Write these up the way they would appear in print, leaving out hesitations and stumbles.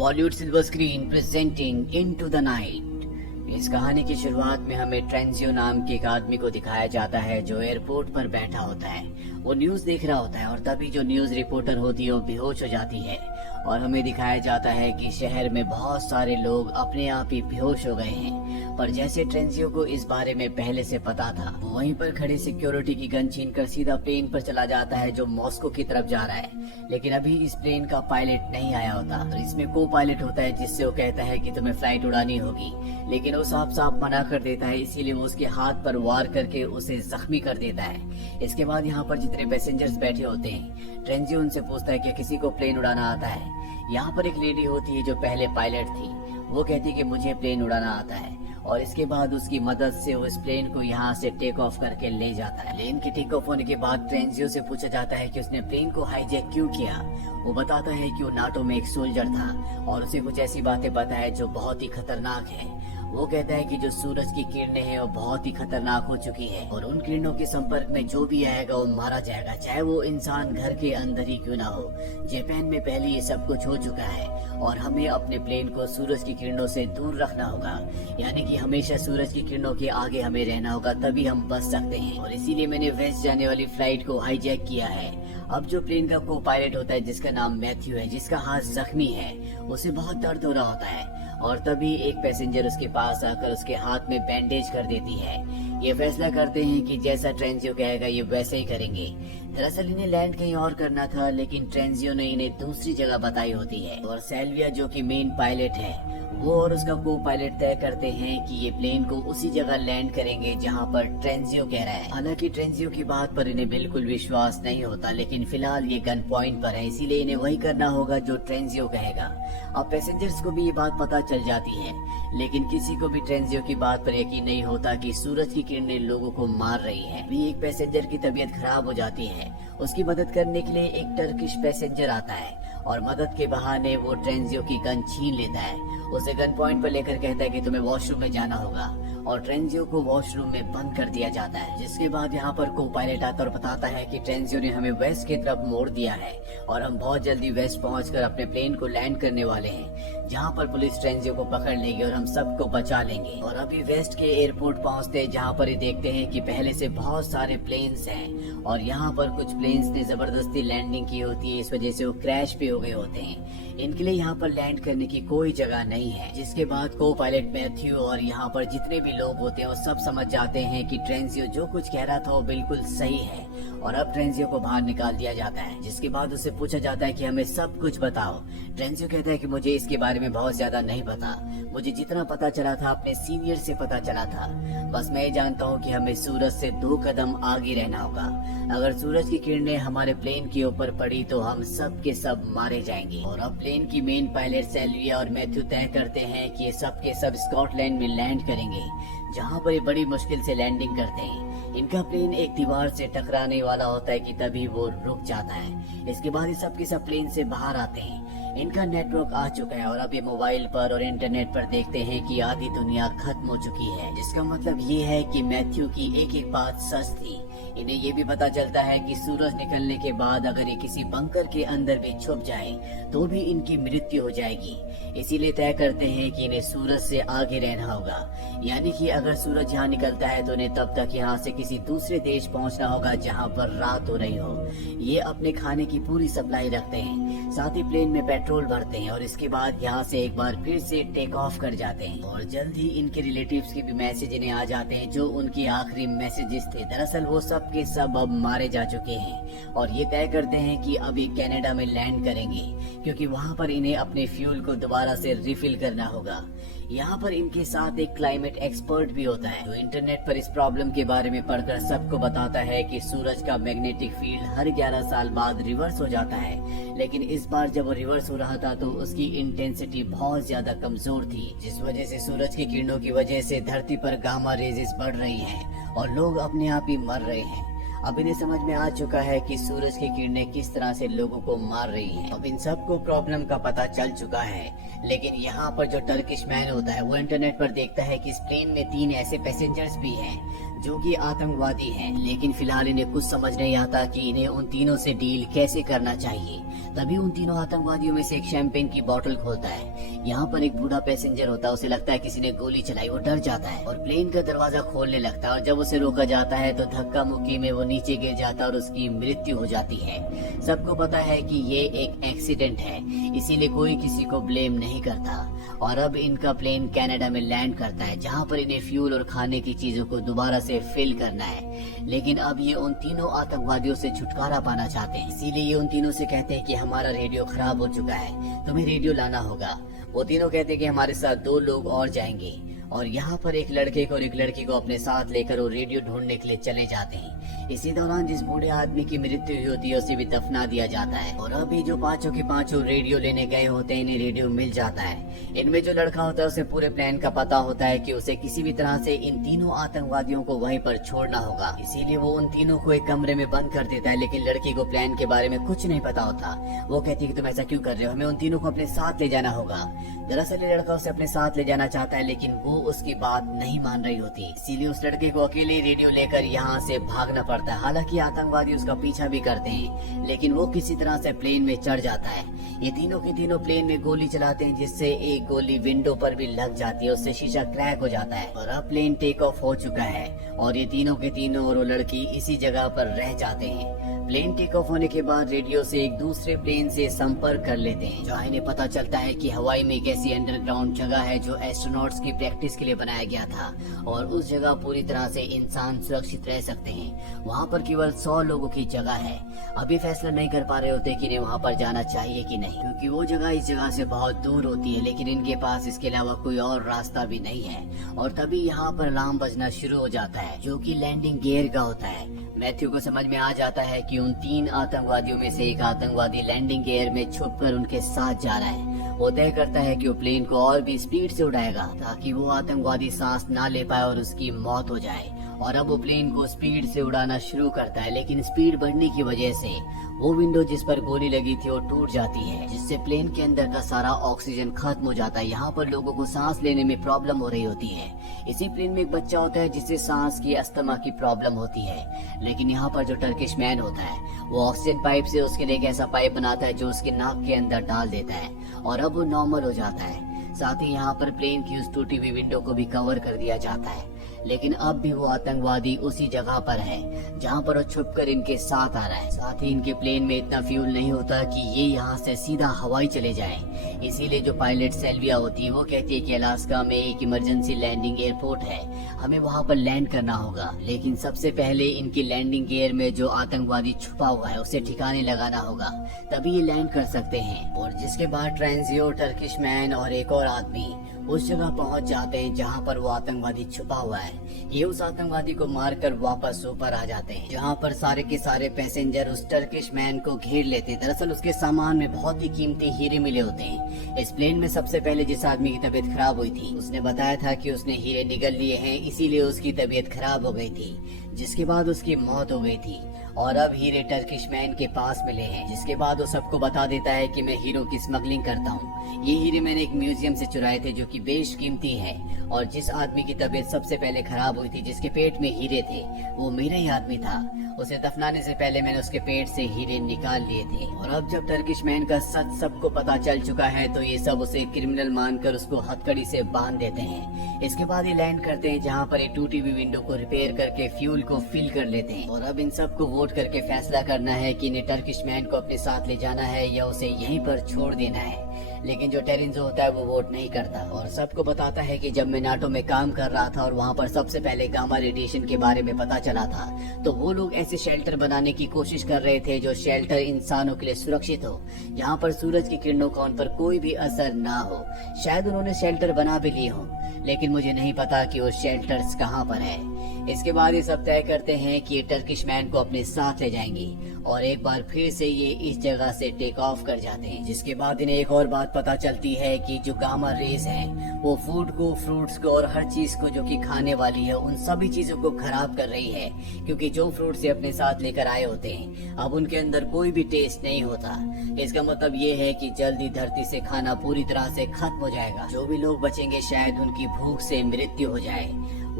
Bollywood silver screen presenting into the night. इस कहानी की शुरुआत में हमें ट्रेंजियो नाम के एक आदमी को दिखाया जाता है जो एयरपोर्ट पर बैठा होता है। वो न्यूज देख रहा होता है और तभी जो न्यूज रिपोर्टर होती है वो बेहोश हो जाती है और हमें दिखाया जाता है कि शहर में बहुत सारे लोग अपने आप ही बेहोश हो गए हैं। पर जैसे ट्रेंजियो को इस बारे में पहले से पता था, वो वहीं पर खड़े सिक्योरिटी की गन छीनकर सीधा प्लेन पर चला जाता है जो मॉस्को की तरफ जा रहा है। लेकिन अभी इस प्लेन का पायलट नहीं आया होता, तो इसमें को पायलट होता है जिससे वो कहता है कि तुम्हें फ्लाइट उड़ानी होगी, लेकिन वो साफ साफ मना कर देता है। इसीलिए वो उसके हाथ पर वार करके उसे जख्मी कर देता है। इसके बाद यहाँ पर जितने पैसेंजर्स बैठे होते हैं, ट्रेंजियो उनसे पूछता है कि किसी को प्लेन उड़ाना आता है। यहाँ पर एक लेडी होती है जो पहले पायलट थी, वो कहती है कि मुझे प्लेन उड़ाना आता है और इसके बाद उसकी मदद से वो इस प्लेन को यहाँ से टेक ऑफ करके ले जाता है। प्लेन के टेक ऑफ होने के बाद ट्रेंजियो से पूछा जाता है कि उसने प्लेन को हाईजैक क्यों किया। वो बताता है कि वो नाटो में एक सोल्जर था और उसे कुछ ऐसी बातें पता है जो बहुत ही खतरनाक है। वो कहता है कि जो सूरज की किरणें हैं वो बहुत ही खतरनाक हो चुकी है और उन किरणों के संपर्क में जो भी आएगा वो मारा जाएगा, चाहे वो इंसान घर के अंदर ही क्यों ना हो। जापान में पहले ये सब कुछ हो चुका है और हमें अपने प्लेन को सूरज की किरणों से दूर रखना होगा, यानी कि हमेशा सूरज की किरणों के आगे हमें रहना होगा, तभी हम बच सकते हैं। और इसीलिए मैंने वेस्ट जाने वाली फ्लाइट को हाईजैक किया है। अब जो प्लेन का को पायलट होता है जिसका नाम मैथ्यू है, जिसका हाथ जख्मी है, उसे बहुत दर्द हो रहा होता है और तभी एक पैसेंजर उसके पास आकर उसके हाथ में बैंडेज कर देती है। ये फैसला करते हैं कि जैसा ट्रेंजियो कहेगा ये वैसे ही करेंगे। दरअसल इन्हें लैंड कहीं और करना था, लेकिन ट्रेंजियो ने इन्हें दूसरी जगह बताई होती है और सेल्विया जो कि मेन पायलट है, वो और उसका को पायलट तय करते हैं कि ये प्लेन को उसी जगह लैंड करेंगे जहाँ पर ट्रेंजियो कह रहा है। हालांकि ट्रेंजियो की बात पर इन्हें बिल्कुल विश्वास नहीं होता, लेकिन फिलहाल ये गन पॉइंट पर है, इसीलिए इन्हें वही करना होगा जो ट्रेंजियो कहेगा। अब पैसेंजर्स को भी ये बात पता चल जाती है, लेकिन किसी को भी ट्रेंजियो की बात पर यकीन नहीं होता कि सूरज की किरणें लोगों को मार रही है। अभी एक पैसेंजर की तबीयत खराब हो जाती है, उसकी मदद करने के लिए एक टर्किश पैसेंजर आता है और मदद के बहाने वो ट्रेंजियो की गन छीन लेता है। उसे गन पॉइंट पर लेकर कहता है कि तुम्हें वॉशरूम में जाना होगा और ट्रेंजियो को वॉशरूम में बंद कर दिया जाता है। जिसके बाद यहाँ पर को पायलट आता और बताता है कि ट्रेंजियो ने हमें वेस्ट की तरफ मोड़ दिया है और हम बहुत जल्दी वेस्ट पहुंचकर अपने प्लेन को लैंड करने वाले हैं, जहाँ पर पुलिस ट्रेंजियो को पकड़ लेगी और हम सबको बचा लेंगे। और अभी वेस्ट के एयरपोर्ट पहुँचते हैं, जहाँ पर ये देखते हैं कि पहले से बहुत सारे प्लेन्स हैं और यहाँ पर कुछ प्लेन्स ने जबरदस्ती लैंडिंग की होती है, इस वजह से वो क्रैश भी हो गए होते हैं। इनके लिए यहाँ पर लैंड करने की कोई जगह नहीं है। जिसके बाद को पायलट मैथ्यू और यहाँ पर जितने भी लोग होते हैं वो सब समझ जाते हैं कि ट्रेंजियो जो कुछ कह रहा था वो बिल्कुल सही है और अब ट्रेंजियो को बाहर निकाल दिया जाता है। जिसके बाद उससे पूछा जाता है कि हमें सब कुछ बताओ। ट्रेंजियो कहता है कि मुझे इसके बारे में बहुत ज्यादा नहीं पता, मुझे जितना पता चला था अपने सीनियर से पता चला था। बस मैं ये जानता हूँ कि हमें सूरज से 2 कदम आगे रहना होगा। अगर सूरज की किरणें हमारे प्लेन के ऊपर पड़ी तो हम सब के सब मारे जाएंगे। और अब प्लेन की मेन पायलट सेल्विया और मैथ्यू तय करते हैं कि ये सब के सब स्कॉटलैंड में लैंड करेंगे, जहाँ पर ये बड़ी मुश्किल से लैंडिंग करते हैं। इनका प्लेन एक दीवार से टकराने वाला होता है कि तभी वो रुक जाता है। इसके बाद ये सब के सब प्लेन से बाहर आते हैं। इनका नेटवर्क आ चुका है और अब ये मोबाइल पर और इंटरनेट पर देखते हैं कि आधी दुनिया खत्म हो चुकी है, जिसका मतलब ये है कि मैथ्यू की एक एक बात सच थी। इन्हें ये भी पता चलता है कि सूरज निकलने के बाद अगर ये किसी बंकर के अंदर भी छुप जाए तो भी इनकी मृत्यु हो जाएगी। इसीलिए तय करते हैं कि इन्हें सूरज से आगे रहना होगा, यानी कि अगर सूरज यहाँ निकलता है तो इन्हें तब तक यहाँ से किसी दूसरे देश पहुँचना होगा जहाँ पर रात हो रही हो। ये अपने खाने की पूरी सप्लाई रखते हैं, साथ ही प्लेन में पेट्रोल भरते हैं और इसके बाद यहाँ से एक बार फिर से टेक ऑफ कर जाते हैं। और जल्द ही इनके रिलेटिव्स के भी मैसेज इन्हें आ जाते हैं, जो उनकी आखिरी मैसेजेस थे। दरअसल वो सब के सब अब मारे जा चुके हैं और ये तय करते हैं कि अब ये कनाडा में लैंड करेंगे, क्योंकि वहाँ पर इन्हें अपने फ्यूल को दोबारा से रिफिल करना होगा। यहाँ पर इनके साथ एक क्लाइमेट एक्सपर्ट भी होता है, जो इंटरनेट पर इस प्रॉब्लम के बारे में पढ़कर सबको बताता है कि सूरज का मैग्नेटिक फील्ड हर 11 साल बाद रिवर्स हो जाता है। लेकिन इस बार जब वो रिवर्स हो रहा था तो उसकी इंटेंसिटी बहुत ज्यादा कमजोर थी, जिस वजह से सूरज की किरणों की वजह से धरती पर गामा रेजेस बढ़ रही हैं और लोग अपने आप ही मर रहे हैं। अब इन्हें समझ में आ चुका है कि सूरज की किरणें किस तरह से लोगों को मार रही हैं। अब इन सबको प्रॉब्लम का पता चल चुका है, लेकिन यहाँ पर जो टर्किश मैन होता है वो इंटरनेट पर देखता है कि इस प्लेन में 3 ऐसे पैसेंजर्स भी हैं जो कि आतंकवादी हैं, लेकिन फिलहाल इन्हें कुछ समझ नहीं आता कि इन्हें उन तीनों से डील कैसे करना चाहिए। तभी उन तीनों आतंकवादियों में से एक शैंपेन की बोतल खोलता है। यहाँ पर एक बूढ़ा पैसेंजर होता है, उसे लगता है किसी ने गोली चलाई, वो डर जाता है और प्लेन का दरवाजा खोलने लगता है और जब उसे रोका जाता है तो धक्का मुक्की में वो नीचे गिर जाता है और उसकी मृत्यु हो जाती है। सबको पता है कि ये एक एक्सीडेंट है, इसीलिए कोई किसी को ब्लेम नहीं करता और अब इनका प्लेन कनाडा में लैंड करता है, जहाँ पर इन्हें फ्यूल और खाने की चीजों को दोबारा से फिल करना है। लेकिन अब ये उन तीनों आतंकवादियों से छुटकारा पाना चाहते हैं, इसीलिए ये उन तीनों से कहते हैं कि हमारा रेडियो खराब हो चुका है, तुम्हें रेडियो लाना होगा। वो तीनों कहते हैं कि हमारे साथ 2 लोग और जाएंगे और यहाँ पर एक लड़के को और एक लड़की को अपने साथ लेकर वो रेडियो ढूंढने के लिए चले जाते हैं। इसी दौरान जिस बूढ़े आदमी की मृत्यु हुई होती है उसे भी दफना दिया जाता है और अभी जो पांचों के पांचों रेडियो लेने गए होते हैं, इन्हें रेडियो मिल जाता है। इनमें जो लड़का होता है उसे पूरे प्लान का पता होता है कि उसे किसी भी तरह से इन तीनों आतंकवादियों को वहीं पर छोड़ना होगा, इसीलिए वो उन तीनों को एक कमरे में बंद कर देता है। लेकिन लड़की को प्लान के बारे में कुछ नहीं पता होता। वो कहती है कि तुम ऐसा क्यों कर रहे हो, हमें उन तीनों को अपने साथ ले जाना होगा। दरअसल ये लड़का उसे अपने साथ ले जाना चाहता है, लेकिन वो उसकी बात नहीं मान रही होती, इसीलिए उस लड़के को अकेले रेडियो लेकर यहाँ से भागना पड़ता है। हालांकि आतंकवादी उसका पीछा भी करते हैं, लेकिन वो किसी तरह से प्लेन में चढ़ जाता है। ये तीनों के तीनों प्लेन में गोली चलाते हैं, जिससे एक गोली विंडो पर भी लग जाती है, उससे शीशा क्रैक हो जाता है और अब प्लेन टेक ऑफ हो चुका है और ये तीनों के तीनों और वो लड़की इसी जगह पर रह जाते हैं। प्लेन टेक ऑफ होने के बाद रेडियो से एक दूसरे प्लेन से संपर्क कर लेते हैं, जहाँ इन्हें पता चलता है कि हवाई में एक ऐसी अंडरग्राउंड जगह है जो एस्ट्रोनॉट्स की प्रैक्टिस के लिए बनाया गया था और उस जगह पूरी तरह से इंसान सुरक्षित रह सकते हैं। वहाँ पर केवल 100 लोगों की जगह है। अभी फैसला नहीं कर पा रहे होते कि इन्हें वहाँ पर जाना चाहिए कि नहीं, क्योंकि वो जगह इस जगह से बहुत दूर होती है, लेकिन इनके पास इसके अलावा कोई और रास्ता भी नहीं है। और तभी यहाँ पर अलार्म बजना शुरू हो जाता है, जो कि लैंडिंग गियर का होता है। मैथ्यू को समझ में आ जाता है कि उन 3 आतंकवादियों में से एक आतंकवादी लैंडिंग गियर में छुपकर उनके साथ जा रहा है। वो तय करता है कि वो प्लेन को और भी स्पीड से उड़ाएगा ताकि वो आतंकवादी सांस ना ले पाए और उसकी मौत हो जाए। और अब वो प्लेन को स्पीड से उड़ाना शुरू करता है, लेकिन स्पीड बढ़ने की वजह से वो विंडो जिस पर गोली लगी थी वो टूट जाती है, जिससे प्लेन के अंदर का सारा ऑक्सीजन खत्म हो जाता है। यहाँ पर लोगों को सांस लेने में प्रॉब्लम हो रही होती है। इसी प्लेन में एक बच्चा होता है जिससे सांस की अस्थमा की प्रॉब्लम होती है, लेकिन यहाँ पर जो टर्किश मैन होता है वो ऑक्सीजन पाइप से उसके लिए एक ऐसा पाइप बनाता है जो उसके नाक के अंदर डाल देता है और अब वो नॉर्मल हो जाता है। साथ ही यहाँ पर प्लेन की उस टूटी हुई विंडो को भी कवर कर दिया जाता है, लेकिन अब भी वो आतंकवादी उसी जगह पर है जहाँ पर वो छुपकर इनके साथ आ रहा है। साथ ही इनके प्लेन में इतना फ्यूल नहीं होता कि ये यहाँ से सीधा हवाई चले जाएं। इसीलिए जो पायलट सेल्विया होती है वो कहती है कि अलास्का में एक इमरजेंसी लैंडिंग एयरपोर्ट है, हमें वहाँ पर लैंड करना होगा। लेकिन सबसे पहले इनकी लैंडिंग गियर में जो आतंकवादी छुपा हुआ है उसे ठिकाने लगाना होगा, तभी ये लैंड कर सकते हैं। और जिसके बाद ट्रांजियो, टर्किश मैन और एक और आदमी उस जगह पहुंच जाते हैं जहां पर वो आतंकवादी छुपा हुआ है। ये उस आतंकवादी को मारकर वापस ऊपर आ जाते हैं, जहां पर सारे के सारे पैसेंजर उस टर्किश मैन को घेर लेते हैं। दरअसल उसके सामान में बहुत ही कीमती हीरे मिले होते हैं। इस प्लेन में सबसे पहले जिस आदमी की तबीयत खराब हुई थी उसने बताया था कि उसने हीरे निगल लिए हैं, इसीलिए उसकी तबीयत खराब हो गई थी, जिसके बाद उसकी मौत हो गई थी। और अब हीरे टर्किश मैन के पास मिले हैं, जिसके बाद वो सबको बता देता है कि मैं हीरो की स्मगलिंग करता हूँ। ये हीरे मैंने एक म्यूजियम से चुराए थे जो कि बेशकीमती है, और जिस आदमी की तबीयत सबसे पहले खराब हुई थी, जिसके पेट में हीरे थे, वो मेरा ही आदमी था। उसे दफनाने से पहले मैंने उसके पेट से हीरे निकाल लिए थे। और अब जब टर्किश मैन का सच सबको पता चल चुका है तो ये सब उसे क्रिमिनल मानकर उसको हथकड़ी से बांध देते हैं। इसके बाद ये लैंड करते हैं जहाँ पर एक टूटी हुई विंडो को रिपेयर करके फ्यूल को फिल कर लेते हैं। और अब इन सबको वोट करके फैसला करना है कि इन्हें टर्किश मैन को अपने साथ ले जाना है या उसे यहीं पर छोड़ देना है। लेकिन जो टेरेंजो होता है वो वोट नहीं करता और सबको बताता है कि जब मैं नाटो में काम कर रहा था और वहाँ पर सबसे पहले गामा रेडिएशन के बारे में पता चला था, तो वो लोग ऐसे शेल्टर बनाने की कोशिश कर रहे थे जो शेल्टर इंसानों के लिए सुरक्षित हो, जहाँ पर सूरज की किरणों का उन पर कोई भी असर ना हो। शायद उन्होंने शेल्टर बना भी लिए हो, लेकिन मुझे नहीं पता कि वो शेल्टर्स कहाँ पर है। इसके बाद ये सब तय करते हैं कि ये टर्किश मैन को अपने साथ ले जाएंगे और एक बार फिर से ये इस जगह से टेक ऑफ कर जाते हैं। जिसके बाद इन्हें एक और बात पता चलती है कि जो गामा रेज है वो फूड को, फ्रूट्स को और हर चीज को जो कि खाने वाली है उन सभी चीजों को खराब कर रही है, क्योंकि जो फ्रूट से अपने साथ लेकर आए होते हैं अब उनके अंदर कोई भी टेस्ट नहीं होता। इसका मतलब ये है कि जल्दी धरती से खाना पूरी तरह से खत्म हो जाएगा। जो भी लोग बचेंगे शायद उनकी भूख से मृत्यु हो जाए।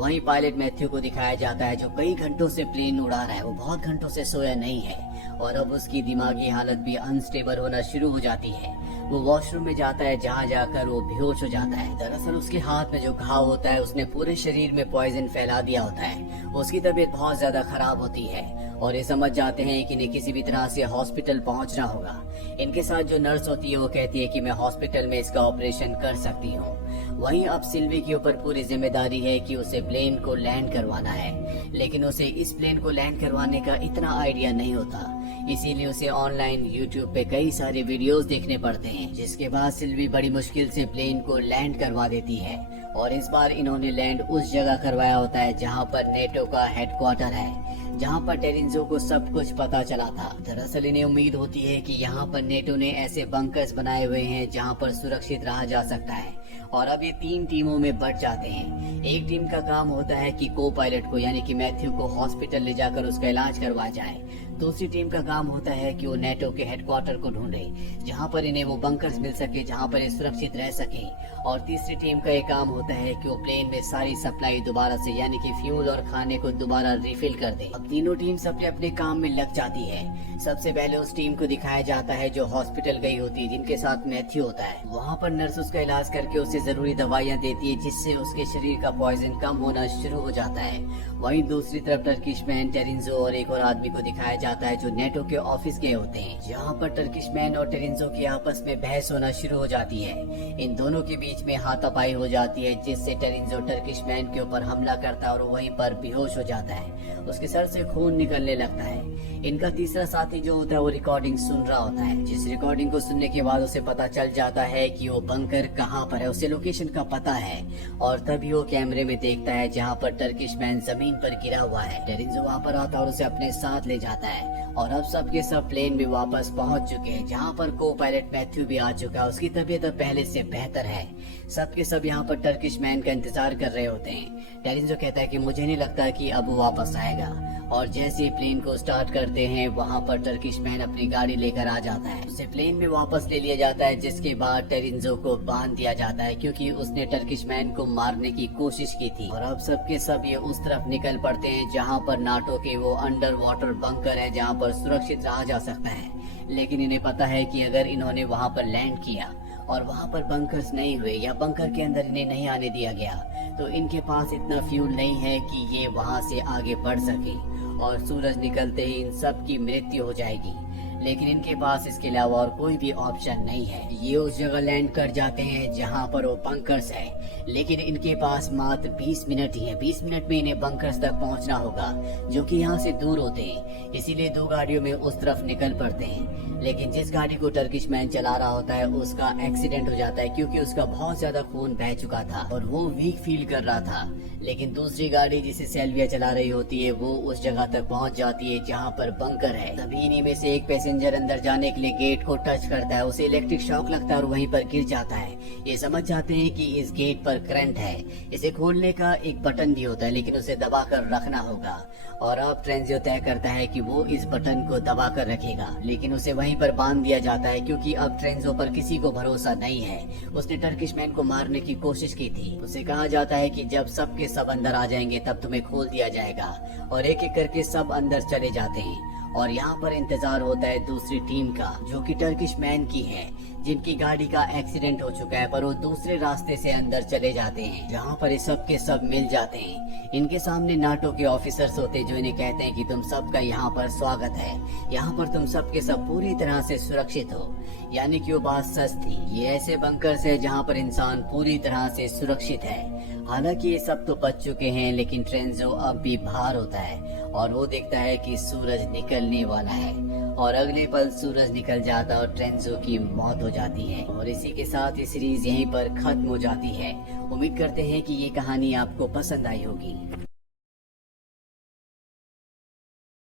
वहीं पायलट मैथ्यू को दिखाया जाता है जो कई घंटों से प्लेन उड़ा रहा है। वो बहुत घंटों से सोया नहीं है और अब उसकी दिमागी हालत भी अनस्टेबल होना शुरू हो जाती है। वो वॉशरूम में जाता है जहाँ जाकर वो बेहोश हो जाता है। दरअसल उसके हाथ में जो घाव होता है उसने पूरे शरीर में पॉइजन फैला दिया होता है। उसकी तबीयत बहुत ज्यादा खराब होती है और ये समझ जाते हैं कि इन्हें किसी भी तरह से हॉस्पिटल पहुंचना होगा। इनके साथ जो नर्स होती है वो कहती है कि मैं हॉस्पिटल में इसका ऑपरेशन कर सकती हूँ। वहीं अब सिल्वी के ऊपर पूरी जिम्मेदारी है कि उसे प्लेन को लैंड करवाना है, लेकिन उसे इस प्लेन को लैंड करवाने का इतना आइडिया नहीं होता। इसीलिए उसे ऑनलाइन यूट्यूब पे कई सारे वीडियोस देखने पड़ते हैं, जिसके बाद सिल्वी बड़ी मुश्किल से प्लेन को लैंड करवा देती है। और इस बार इन्होंने लैंड उस जगह करवाया होता है जहाँ पर नेटो का हेडक्वार्टर है, जहाँ पर टेरिंजो को सब कुछ पता चला था। दरअसल इन्हें उम्मीद होती है कि यहाँ पर नेटो ने ऐसे बंकर्स बनाए हुए हैं जहाँ पर सुरक्षित रहा जा सकता है। और अब ये 3 टीमों में बट जाते हैं। एक टीम का काम होता है कि को पायलट को यानी कि मैथ्यू को हॉस्पिटल ले जाकर उसका इलाज करवाया जाए। दूसरी टीम का काम होता है कि वो नेटो के हेडक्वार्टर को ढूंढे जहां पर इन्हें वो बंकर्स मिल सके, जहां पर ये सुरक्षित रह सके। और तीसरी टीम का ये काम होता है कि वो प्लेन में सारी सप्लाई दोबारा से यानी कि फ्यूल और खाने को दोबारा रिफिल कर दे। अब तीनों टीम्स अपने अपने काम में लग जाती है। सबसे पहले उस टीम को दिखाया जाता है जो हॉस्पिटल गई होती है, जिनके साथ मैथ्यू होता है। वहाँ पर नर्स उसका इलाज करके उसे जरूरी दवाइयाँ देती है जिससे उसके शरीर का पॉइजन कम होना शुरू हो जाता है। वहीं दूसरी तरफ टर्किश मैन, टेरिंजो और एक और आदमी को दिखाया जाता है जो नेटो के ऑफिस गए होते हैं, जहाँ पर टर्किश मैन और टेरिंजो की आपस में बहस होना शुरू हो जाती है। इन दोनों के बीच में हाथापाई हो जाती है जिससे टेरिंजो टर्किश मैन के ऊपर हमला करता है और वहीं पर बेहोश हो जाता है। उसके सर से खून निकलने लगता है। इनका तीसरा साथी जो होता है वो रिकॉर्डिंग सुन रहा होता है, जिस रिकॉर्डिंग को सुनने के बाद उसे पता चल जाता है कि वो बंकर कहाँ पर है। उसे लोकेशन का पता है और तभी वो कैमरे में देखता है जहाँ पर टर्किश मैन जमीन पर गिरा हुआ है। टेरिंजो वहाँ पर आता है और उसे अपने साथ ले जाता है। और अब सबके सब प्लेन में वापस पहुंच चुके हैं, जहाँ पर को पायलट मैथ्यू भी आ चुका है। उसकी तबीयत अब पहले से बेहतर है। सबके सब यहाँ पर टर्किश मैन का इंतजार कर रहे होते हैं। टेरिंजो कहता है कि मुझे नहीं लगता कि अब वो वापस आएगा। और जैसे ही प्लेन को स्टार्ट करते हैं वहाँ पर टर्किश मैन अपनी गाड़ी लेकर आ जाता है। उसे प्लेन में वापस ले लिया जाता है, जिसके बाद टेरिंजो को बांध दिया जाता है क्योंकि उसने टर्किश मैन को मारने की कोशिश की थी। और अब सबके सब ये उस तरफ निकल पड़ते हैं जहाँ पर नाटो के वो अंडर वाटर बंकर है, जहाँ पर सुरक्षित रहा जा सकता है। लेकिन इन्हें पता है कि अगर इन्होंने वहाँ पर लैंड किया और वहाँ पर बंकर्स नहीं हुए या बंकर के अंदर इन्हें नहीं आने दिया गया तो इनके पास इतना फ्यूल नहीं है कि ये वहाँ से आगे बढ़ सके और सूरज निकलते ही इन सब की मृत्यु हो जाएगी। लेकिन इनके पास इसके अलावा और कोई भी ऑप्शन नहीं है। ये उस जगह लैंड कर जाते हैं जहाँ पर वो बंकर्स है, लेकिन इनके पास मात्र 20 मिनट ही है। 20 मिनट में इन्हें बंकर्स तक पहुँचना होगा जो कि यहाँ से दूर होते हैं। इसीलिए 2 गाड़ियों में उस तरफ निकल पड़ते हैं। लेकिन जिस गाड़ी को टर्किश मैन चला रहा होता है उसका एक्सीडेंट हो जाता है क्योंकि उसका बहुत ज्यादा खून बह चुका था और वो वीक फील कर रहा था। लेकिन दूसरी गाड़ी जिसे सेल्विया चला रही होती है वो उस जगह तक पहुंच जाती है जहां पर बंकर है। तभी इन्हीं में से एक पैसेंजर अंदर जाने के लिए गेट को टच करता है। उसे इलेक्ट्रिक शॉक लगता है और वहीं पर गिर जाता है। ये समझ जाते हैं कि इस गेट पर करंट है। इसे खोलने का एक बटन भी होता है लेकिन उसे दबा कर रखना होगा। और अब ट्रेंजियो तय करता है कि वो इस बटन को दबा कर रखेगा, लेकिन उसे वहीं पर बांध दिया जाता है क्योंकि अब ट्रेंजियो पर किसी को भरोसा नहीं है। उसने टर्किश मैन को मारने की कोशिश की थी। उसे कहा जाता है कि जब सबके सब अंदर आ जाएंगे तब तुम्हें खोल दिया जाएगा। और एक एक करके सब अंदर चले जाते हैं और यहाँ पर इंतजार होता है दूसरी टीम का जो कि टर्किश मैन की है, जिनकी गाड़ी का एक्सीडेंट हो चुका है पर वो दूसरे रास्ते से अंदर चले जाते हैं जहाँ पर ये सब के सब मिल जाते हैं। इनके सामने नाटो के ऑफिसर्स होते हैं जो इन्हें कहते हैं कि तुम सबका यहाँ पर स्वागत है, यहाँ पर तुम सब के सब पूरी तरह से सुरक्षित हो। यानी कि वो बात सच थी। ये ऐसे बंकर्स है जहाँ पर इंसान पूरी तरह से सुरक्षित है। हालांकि ये सब तो बच चुके हैं लेकिन ट्रेंजो अब भी बाहर होता है और वो देखता है कि सूरज निकलने वाला है और अगले पल सूरज निकल जाता है और ट्रेंजो की मौत हो जाती है। और इसी के साथ ये सीरीज यहीं पर खत्म हो जाती है। उम्मीद करते हैं कि ये कहानी आपको पसंद आई होगी।